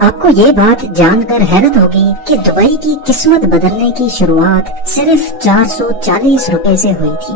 آپ کو یہ بات جان کر حیرت ہوگی کہ دبئی کی قسمت بدلنے کی شروعات صرف 440 روپے سے ہوئی تھی۔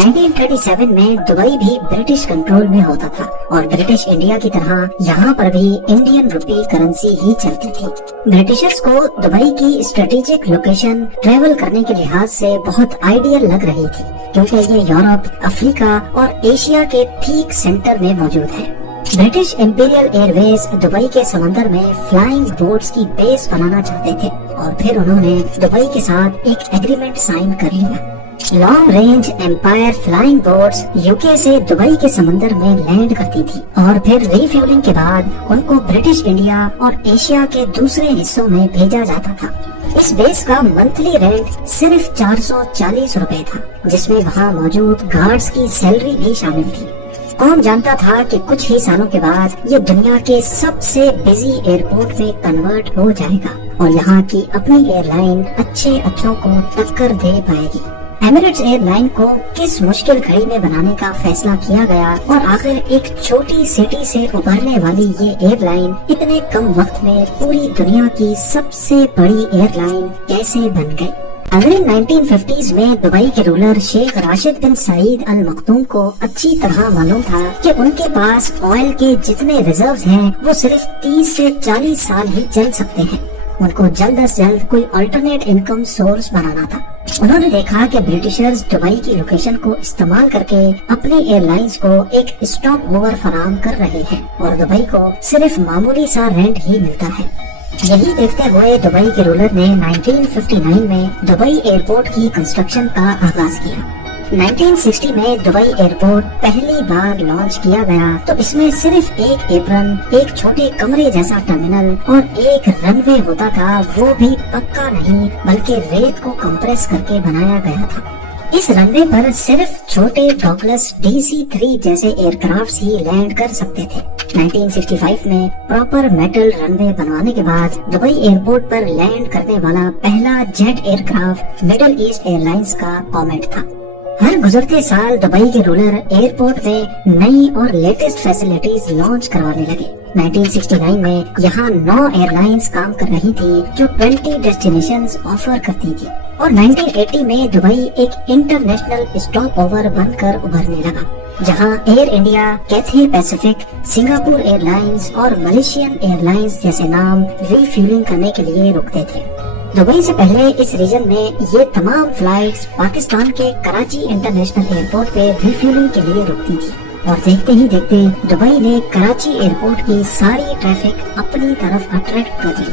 1937 میں دبئی بھی برٹش کنٹرول میں ہوتا تھا اور برٹش انڈیا کی طرح یہاں پر بھی انڈین روپی کرنسی ہی چلتی تھی۔ برٹشرز کو دبئی کی اسٹریٹجک لوکیشن ٹریول کرنے کے لحاظ سے بہت آئیڈیل لگ رہی تھی، کیونکہ یہ یورپ، افریقہ اور ایشیا کے ٹھیک سینٹر میں موجود ہے۔ برٹش امپیریل ایئر ویز دبئی کے سمندر میں فلائنگ بوٹس کی بیس بنانا چاہتے تھے اور پھر انہوں نے دبئی کے ساتھ ایک ایگریمنٹ سائن کر لیا۔ Long range empire flying boats UK سے دبئی کے سمندر میں لینڈ کرتی تھی اور پھر ری فیولنگ کے بعد ان کو برٹش انڈیا اور ایشیا کے دوسرے حصوں میں بھیجا جاتا تھا۔ اس بیس کا منتھلی رینٹ صرف 440 روپے تھا، جس میں وہاں موجود گارڈز کی سیلری بھی شامل تھی۔ کون جانتا تھا کہ کچھ ہی سالوں کے بعد یہ دنیا کے سب سے بزی ایئرپورٹ میں کنورٹ ہو جائے گا اور یہاں کی اپنی ایئر لائن اچھوں کو ٹکر دے پائے گی۔ ایمریٹس ایئر لائن کو کس مشکل گھڑی میں بنانے کا فیصلہ کیا گیا اور آخر ایک چھوٹی سٹی سے ابھرنے والی یہ ایئر لائن اتنے کم وقت میں پوری دنیا کی سب سے بڑی ایئر لائن کیسے بن گئی؟ اگر 1950s میں دبئی کے رولر شیخ راشد بن سعید المختوم کو اچھی طرح معلوم تھا کہ ان کے پاس آئل کے جتنے ریزروز ہیں وہ صرف 30 سے 40 سال ہی چل سکتے ہیں، ان کو جلد از جلد کوئی آلٹرنیٹ انکم سورس بنانا تھا۔ انہوں نے دیکھا کہ برٹشرز دبئی کی لوکیشن کو استعمال کر کے اپنی ایئر لائنز کو ایک اسٹاپ اوور فراہم کر رہے ہیں اور دبئی کو صرف معمولی سا رینٹ ہی ملتا ہے۔ یہی دیکھتے ہوئے دبئی کے رولر نے 1959 میں دبئی ایئرپورٹ کی کنسٹرکشن کا آغاز کیا۔ 1960 میں دبئی ایئرپورٹ پہلی بار لانچ کیا گیا تو اس میں صرف ایک ایپرن، ایک چھوٹے کمرے جیسا ٹرمینل اور ایک رن وے ہوتا تھا، وہ بھی پکا نہیں بلکہ ریت کو کمپریس کر کے بنایا گیا تھا۔ اس رن وے پر صرف چھوٹے ڈاگلس DC-3 جیسے ایئر کرافٹس ہی لینڈ کر سکتے تھے۔ 1965 میں پراپر میٹل رن وے بنوانے کے بعد دبئی ایئرپورٹ پر لینڈ کرنے والا پہلا jet aircraft Middle East airlines کا کومیٹ تھا۔ ہر گزرتے سال دبئی کے رولر ایئرپورٹ میں نئی اور لیٹسٹ فیسلٹیز لانچ کروانے لگے۔ 1969 میں یہاں 9 ایئر لائنز کام کر رہی تھی جو 20 ڈیسٹینیشنز آفر کرتی تھی اور 1980 میں دبئی ایک انٹرنیشنل اسٹاپ اوور بن کر ابھرنے لگا، جہاں Air India, Cathay Pacific, Singapore Airlines اور ملیشین ایئر لائنز جیسے نام ری فیولنگ کرنے کے لیے رکتے تھے۔ دبئی سے پہلے اس ریجن میں یہ تمام فلائٹس پاکستان کے کراچی انٹرنیشنل ایئرپورٹ پہ ری فیولنگ کے لیے رکتی تھی اور دیکھتے ہی دیکھتے دبئی نے کراچی ایئرپورٹ کی ساری ٹریفک اپنی طرف اٹریکٹ کر لی۔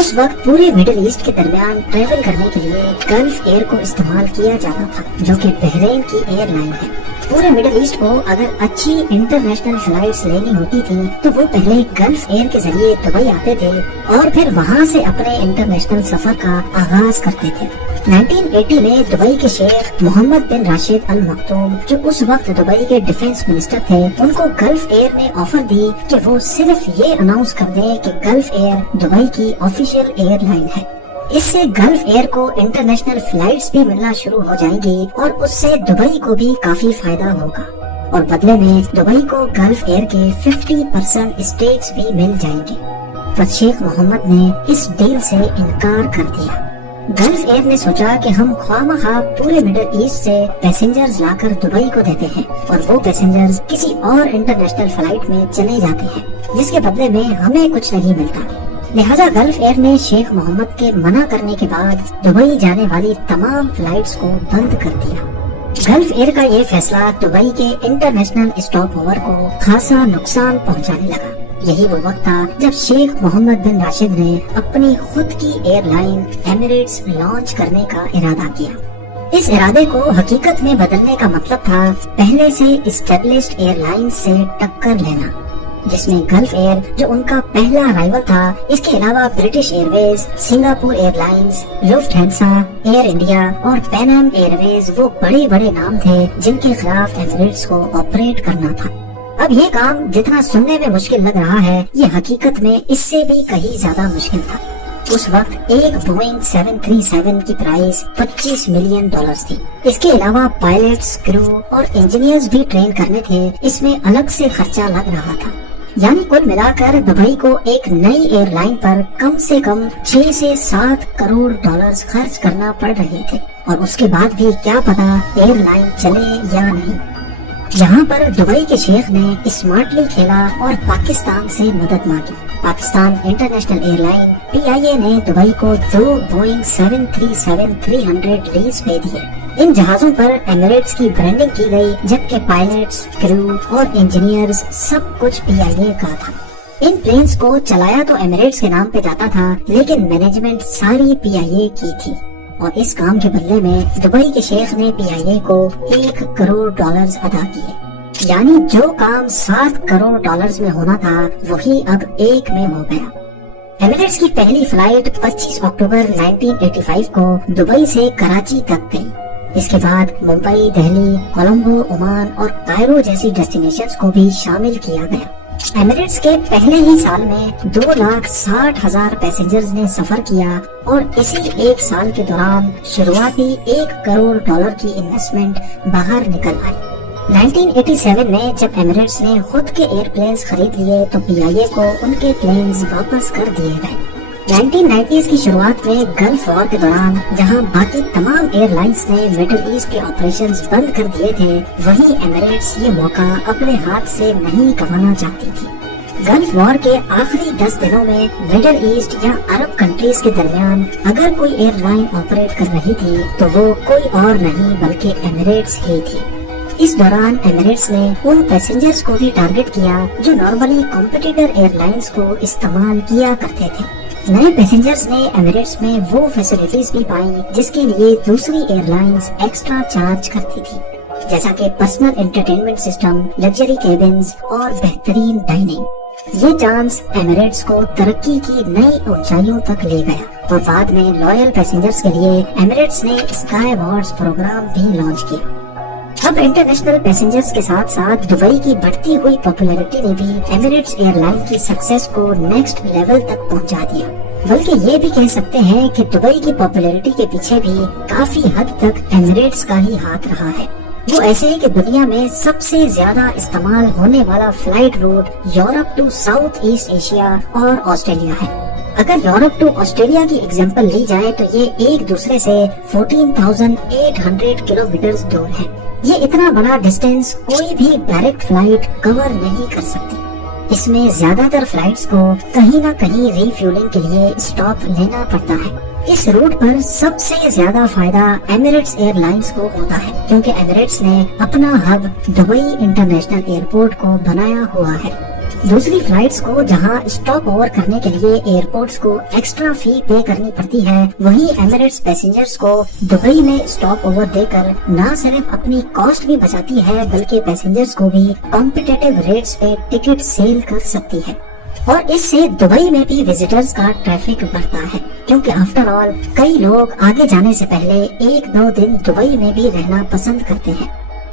اس وقت پورے مڈل ایسٹ کے درمیان ٹریول کرنے کے لیے گلف ایئر کو استعمال کیا جاتا تھا، جو کہ بحرین کی ایئر لائن ہے۔ پورے مڈل ایسٹ کو اگر اچھی انٹرنیشنل فلائٹس لینی ہوتی تھی تو وہ پہلے گلف ایئر کے ذریعے دبئی آتے تھے اور پھر وہاں سے اپنے انٹرنیشنل سفر کا آغاز کرتے تھے۔ 1980 میں دبئی کے شیخ محمد بن راشد المختوم، جو اس وقت دبئی کے ڈیفنس منسٹر تھے، ان کو گلف ایئر نے آفر دی کہ وہ صرف یہ اناؤنس کر دیں کہ گلف ایئر دبئی کی آفیشیل ایئر لائن ہے۔ اس سے گلف ایئر کو انٹرنیشنل فلائٹس بھی ملنا شروع ہو جائیں گی اور اس سے دبئی کو بھی کافی فائدہ ہوگا اور بدلے میں دبئی کو گلف ایئر کے 50% اسٹیکس بھی مل جائیں گے۔ پر شیخ محمد نے اس ڈیل سے انکار کر دیا۔ گلف ایئر نے سوچا کہ ہم خواہ پورے مڈل ایسٹ سے پیسنجرز لا کر دبئی کو دیتے ہیں اور وہ پیسنجرز کسی اور انٹرنیشنل فلائٹ میں چلے جاتے ہیں، جس کے بدلے میں ہمیں کچھ نہیں ملتا۔ لہذا گلف ایئر نے شیخ محمد کے منع کرنے کے بعد دبئی جانے والی تمام فلائٹس کو بند کر دیا۔ گلف ایئر کا یہ فیصلہ دبئی کے انٹرنیشنل اسٹاپ اوور کو خاصا نقصان پہنچانے لگا۔ یہی وہ وقت تھا جب شیخ محمد بن راشد نے اپنی خود کی ایئر لائن ایمریٹس لانچ کرنے کا ارادہ کیا۔ اس ارادے کو حقیقت میں بدلنے کا مطلب تھا پہلے سے اسٹیبلشڈ ایئر لائن سے ٹکر لینا، جس میں گلف ایئر جو ان کا پہلا رائیول تھا، اس کے علاوہ British Airways, Singapore Airlines, Lufthansa, Air India اور پین ایم ایئر ویز وہ بڑے بڑے نام تھے جن کے خلاف ایمریٹس کو آپریٹ کرنا تھا۔ اب یہ کام جتنا سننے میں مشکل لگ رہا ہے، یہ حقیقت میں اس سے بھی کہیں زیادہ مشکل تھا۔ اس وقت ایک بوئنگ 737 کی پرائز $25 ملین تھی۔ اس کے علاوہ پائلٹس، کرو اور انجینئرز بھی ٹرین کرنے تھے، اس میں الگ سے خرچہ لگ رہا تھا۔ یعنی کل ملا کر دبئی کو ایک نئی ایئر لائن پر کم سے کم 6 سے 7 کروڑ ڈالرز خرچ کرنا پڑ رہے تھے، اور اس کے بعد بھی کیا پتا ایئر لائن چلے یا نہیں۔ یہاں پر دبئی کے شیخ نے اسمارٹلی کھیلا اور پاکستان سے مدد مانگی۔ Pakistan international air line PIA نے دبئی کو 2 بوئنگ 737-300 لیز پہ دیے۔ ان جہازوں پر ایمریٹس کی برانڈنگ کی گئی، جبکہ پائلٹس، کرو اور انجینئرز سب کچھ PIA کا تھا۔ ان پلینز کو چلایا تو ایمریٹس کے نام پہ جاتا تھا، لیکن مینجمنٹ ساری PIA کی تھی، اور اس کام کے بدلے میں دبئی کے شیخ نے PIA کو 1 کروڑ ڈالرز ادا کیے۔ یعنی جو کام 7 کروڑ ڈالرز میں ہونا تھا وہی اب 1 میں ہو گیا۔ ایمریٹس کی پہلی فلائٹ 25 اکتوبر 1985 کو دبئی سے کراچی تک گئی۔ اس کے بعد ممبئی، دہلی، کولمبو، عمان اور کائرو جیسی ڈیسٹینیشنز کو بھی شامل کیا گیا۔ ایمریٹس کے پہلے ہی سال میں 2,60,000 پیسنجرز نے سفر کیا، اور اسی ایک سال کے دوران شروعاتی 1 کروڑ ڈالر کی انویسٹمنٹ باہر نکل آئی۔ 1987 میں جب ایمریٹس نے خود کے ایئر پلینز خرید لیے تو PIA کو ان کے پلینز واپس کر دیے گئے۔ 1990s کی شروعات میں گلف وار کے دوران جہاں باقی تمام ایئر لائنز نے مڈل ایسٹ کے آپریشنز بند کر دیے تھے، وہیں ایمریٹس یہ موقع اپنے ہاتھ سے نہیں گنوانا چاہتی تھی۔ گلف وار کے آخری 10 دنوں میں مڈل ایسٹ یا عرب کنٹریز کے درمیان اگر کوئی ایئر لائن آپریٹ کر رہی تھی تو وہ کوئی اور نہیں بلکہ ایمریٹس ہی تھی۔ اس دوران ایمریٹس نے ان پیسنجرز کو بھی ٹارگٹ کیا جو نارملی کمپٹیٹر ایئر لائنز کو استعمال کیا کرتے تھے۔ نئے پیسنجرز نے ایمریٹس میں وہ فیسلٹیز بھی پائیں جس کے لیے دوسری ایئر لائنز ایکسٹرا چارج کرتی تھی، جیسا کہ personal entertainment system, luxury cabins اور بہترین ڈائننگ۔ یہ چانس ایمریٹس کو ترقی کی نئی اونچائیوں تک لے گیا، اور بعد میں لویل پیسنجرز کے لیے ایمریٹس نے اسکائی وارز پروگرام بھی لانچ کیا۔ اب انٹرنیشنل پیسنجرز کے ساتھ ساتھ دبئی کی بڑھتی ہوئی پاپولیرٹی نے بھی ایمریٹس ایئر لائن کی سکسیس کو نیکسٹ لیول تک پہنچا دیا۔ بلکہ یہ بھی کہہ سکتے ہیں کہ دبئی کی پاپولیرٹی کے پیچھے بھی کافی حد تک ایمریٹس کا ہی ہاتھ رہا ہے۔ وہ ایسے کہ دنیا میں سب سے زیادہ استعمال ہونے والا flight route Europe to South East Asia اور آسٹریلیا ہے۔ اگر یورپ ٹو آسٹریلیا کی ایگزامپل لی جائے تو یہ ایک دوسرے سے 14,800 کلومیٹر دور ہے۔ یہ اتنا بڑا ڈسٹینس کوئی بھی ڈائریکٹ فلائٹ کور نہیں کر سکتی۔ اس میں زیادہ تر فلائٹس کو کہیں نہ کہیں ری فیولنگ کے لیے اسٹاپ لینا پڑتا ہے۔ اس روٹ پر سب سے زیادہ فائدہ ایمریٹس ایئر لائنز کو ہوتا ہے، کیونکہ ایمریٹس نے اپنا ہب دبئی انٹرنیشنل ایئرپورٹ کو بنایا ہوا ہے۔ دوسری فلائٹس کو جہاں اسٹاپ اوور کرنے کے لیے ایئرپورٹس کو ایکسٹرا فی پے کرنی پڑتی ہے، وہیں ایمریٹس پیسنجرز کو دبئی میں اسٹاپ اوور دے کر نہ صرف اپنی کاسٹ بھی بچاتی ہے بلکہ پیسنجرز کو بھی کمپٹیٹو ریٹس پہ ٹکٹ سیل کر سکتی ہے۔ اور اس سے دبئی میں بھی وزٹرز کا ٹریفک بڑھتا ہے، کیونکہ آفٹر آل کئی لوگ آگے جانے سے پہلے 1-2 دن دبئی میں بھی رہنا پسند کرتے ہیں۔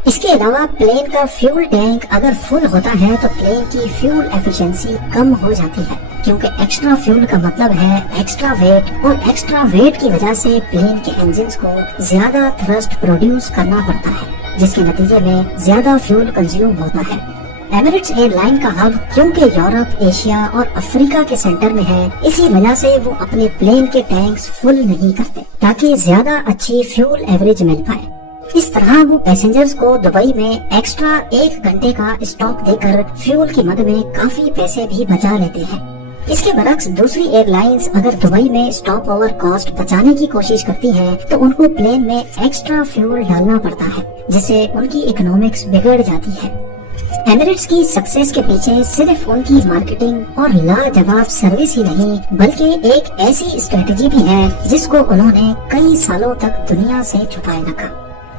اس کے علاوہ پلین کا فیول ٹینک اگر فل ہوتا ہے تو پلین کی فیول ایفیشنسی کم ہو جاتی ہے، کیونکہ ایکسٹرا فیول کا مطلب ہے ایکسٹرا ویٹ، اور ایکسٹرا ویٹ کی وجہ سے پلین کے انجنز کو زیادہ تھرسٹ پروڈیوس کرنا پڑتا ہے، جس کے نتیجے میں زیادہ فیول کنزیوم ہوتا ہے۔ ایمریٹس ایئر لائن کا ہب کیونکہ یورپ، ایشیا اور افریقہ کے سینٹر میں ہے، اسی وجہ سے وہ اپنے پلین کے ٹینکس فل نہیں کرتے تاکہ زیادہ اچھی فیول ایوریج مل پائے۔ اس طرح وہ پیسنجرز کو دبئی میں ایکسٹرا 1 گھنٹے کا اسٹاپ دے کر فیول کی مد میں کافی پیسے بھی بچا لیتے ہیں۔ اس کے برعکس دوسری ایئر لائنز اگر دبئی میں اسٹاپ اوور کاسٹ بچانے کی کوشش کرتی ہیں تو ان کو پلین میں ایکسٹرا فیول ڈالنا پڑتا ہے، جس سے ان کی اکنامکس بگڑ جاتی ہے۔ ایمریٹس کی سکسیس کے پیچھے صرف ان کی مارکیٹنگ اور لاجواب سروس ہی نہیں بلکہ ایک ایسی اسٹریٹجی بھی ہے جس کو انہوں نے کئی سالوں تک دنیا سے چھپائے رکھا۔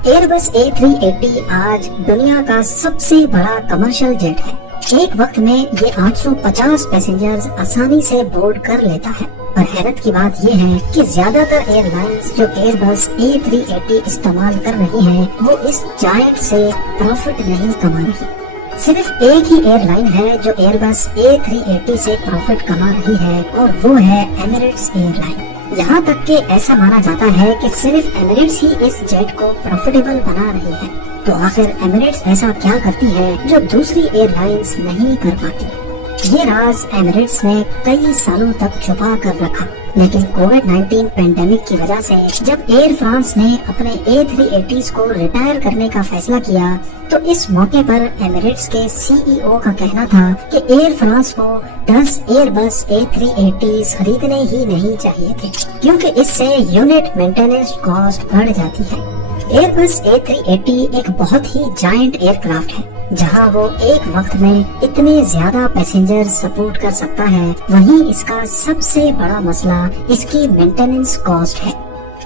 ایئر بس A380 آج دنیا کا سب سے بڑا کمرشل جیٹ ہے۔ ایک وقت میں یہ 850 پیسنجرز آسانی سے بورڈ کر لیتا ہے، اور حیرت کی بات یہ ہے کہ زیادہ تر ایئر لائنز جو ایئر بس A380 استعمال کر رہی ہیں وہ اس جائنٹ سے پروفٹ نہیں کما رہی۔ صرف ایک ہی ایئر لائن ہے جو ایئر بس A380 سے پروفٹ کما رہی ہے، اور وہ ہے ایمریٹس ایئر لائن۔ یہاں تک کہ ایسا مانا جاتا ہے کہ صرف ایمریٹس ہی اس جیٹ کو پروفیٹیبل بنا رہی ہے۔ تو آخر ایمریٹس ایسا کیا کرتی ہے جو دوسری ایئر لائنز نہیں کر پاتی؟ یہ راز ایمریٹس نے کئی سالوں تک چھپا کر رکھا، لیکن کووڈ-19 پینڈیمک کی وجہ سے جب ایئر فرانس نے اپنے A380 کو ریٹائر کرنے کا فیصلہ کیا تو اس موقع پر ایمریٹس کے CEO کا کہنا تھا کہ ایئر فرانس کو 10 ایئر بس A380 خریدنے ہی نہیں چاہیے تھے، کیونکہ اس سے یونٹ مینٹیننس کاسٹ بڑھ جاتی ہے۔ ایئر بس A380 ایک بہت ہی جائنٹ ایئر کرافٹ ہے، جہاں وہ ایک وقت میں اتنے زیادہ پیسنجر سپورٹ کر سکتا ہے، وہیں اس کا سب سے بڑا مسئلہ اس کی مینٹیننس کاسٹ ہے۔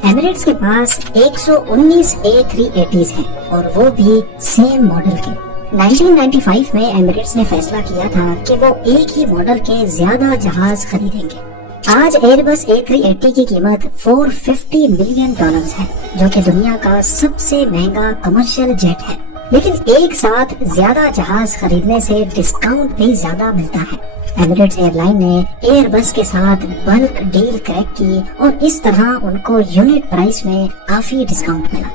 ایمریٹس کے پاس 119 A380 ہیں اور وہ بھی سیم ماڈل کے۔ 1995 میں ایمریٹس نے فیصلہ کیا تھا کہ وہ ایک ہی ماڈل کے زیادہ جہاز خریدیں گے۔ آج ایئر بس A380 کی قیمت $450 ملین ہے، جو کہ دنیا کا سب سے مہنگا کمرشل جیٹ ہے، لیکن ایک ساتھ زیادہ جہاز خریدنے سے ڈسکاؤنٹ بھی زیادہ ملتا ہے۔ ایمریٹس ایئر لائن نے ایئر بس کے ساتھ بلک ڈیل کریک کی اور اس طرح ان کو یونٹ پرائس میں کافی ڈسکاؤنٹ ملا۔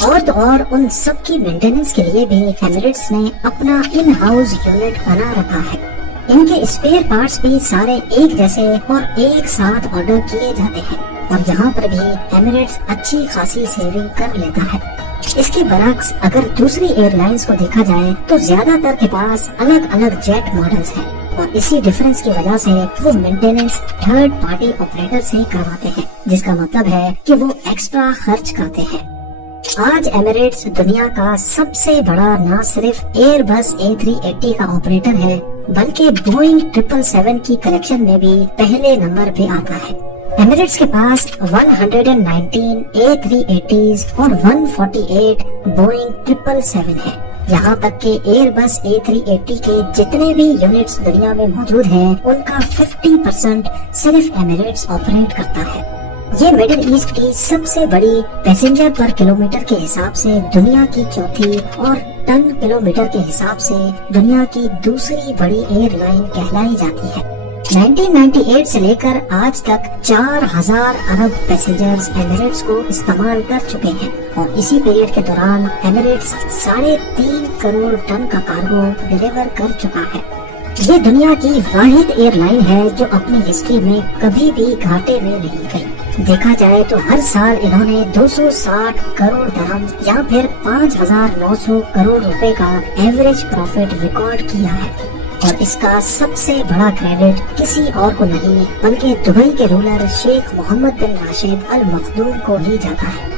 اور تو اور ان سب کی مینٹیننس کے لیے بھی ایمریٹس نے اپنا ان ہاؤس یونٹ بنا رکھا ہے۔ ان کے اسپیئر پارٹس بھی سارے ایک جیسے اور ایک ساتھ آرڈر کیے جاتے ہیں، اور یہاں پر بھی ایمریٹس اچھی خاصی سیونگ کر لیتا ہے۔ اس کے برعکس اگر دوسری ایئر لائنز کو دیکھا جائے تو زیادہ تر کے پاس الگ الگ جیٹ ماڈلز ہیں، اور اسی ڈیفرنس کی وجہ سے وہ مینٹیننس تھرڈ پارٹی آپریٹر سے کرواتے ہیں، جس کا مطلب ہے کہ وہ ایکسٹرا خرچ کرتے ہیں۔ آج ایمریٹس دنیا کا سب سے بڑا نہ صرف ایئر بس A380 کا آپریٹر ہے، بلکہ بوئنگ 777 کی کلیکشن میں بھی پہلے نمبر پہ آتا ہے۔ ایمریٹس کے پاس 119 A380 اور 148 بوئنگ 777 ہے۔ یہاں تک کہ ایئر بس A380 کے جتنے بھی یونٹس دنیا میں موجود ہیں ان کا 50% صرف ایمریٹس آپریٹ کرتا ہے۔ یہ مڈل ایسٹ کی سب سے بڑی پیسنجر پر کلومیٹر کے حساب سے دنیا کی چوتھی اور ٹن کلومیٹر کے حساب سے دنیا کی دوسری بڑی ایئر لائن کہلائی جاتی ہے۔ 1998 سے لے کر آج تک 4000 ارب پیسنجرز ایمریٹس کو استعمال کر چکے ہیں، اور اسی پیریڈ کے دوران ایمریٹس 3.5 کروڑ ٹن کا کارگو ڈیلیور کر چکا ہے۔ یہ دنیا کی واحد ایئر لائن ہے جو اپنی ہسٹری میں کبھی بھی گھاٹے میں نہیں گئی۔ دیکھا جائے تو ہر سال انہوں نے 260 کروڑ درہم یا پھر 5900 کروڑ روپے کا ایوریج پروفٹ ریکارڈ کیا ہے، اور اس کا سب سے بڑا کریڈٹ کسی اور کو نہیں بلکہ دبئی کے رولر شیخ محمد بن راشد ال مخدوم کو ہی جاتا ہے۔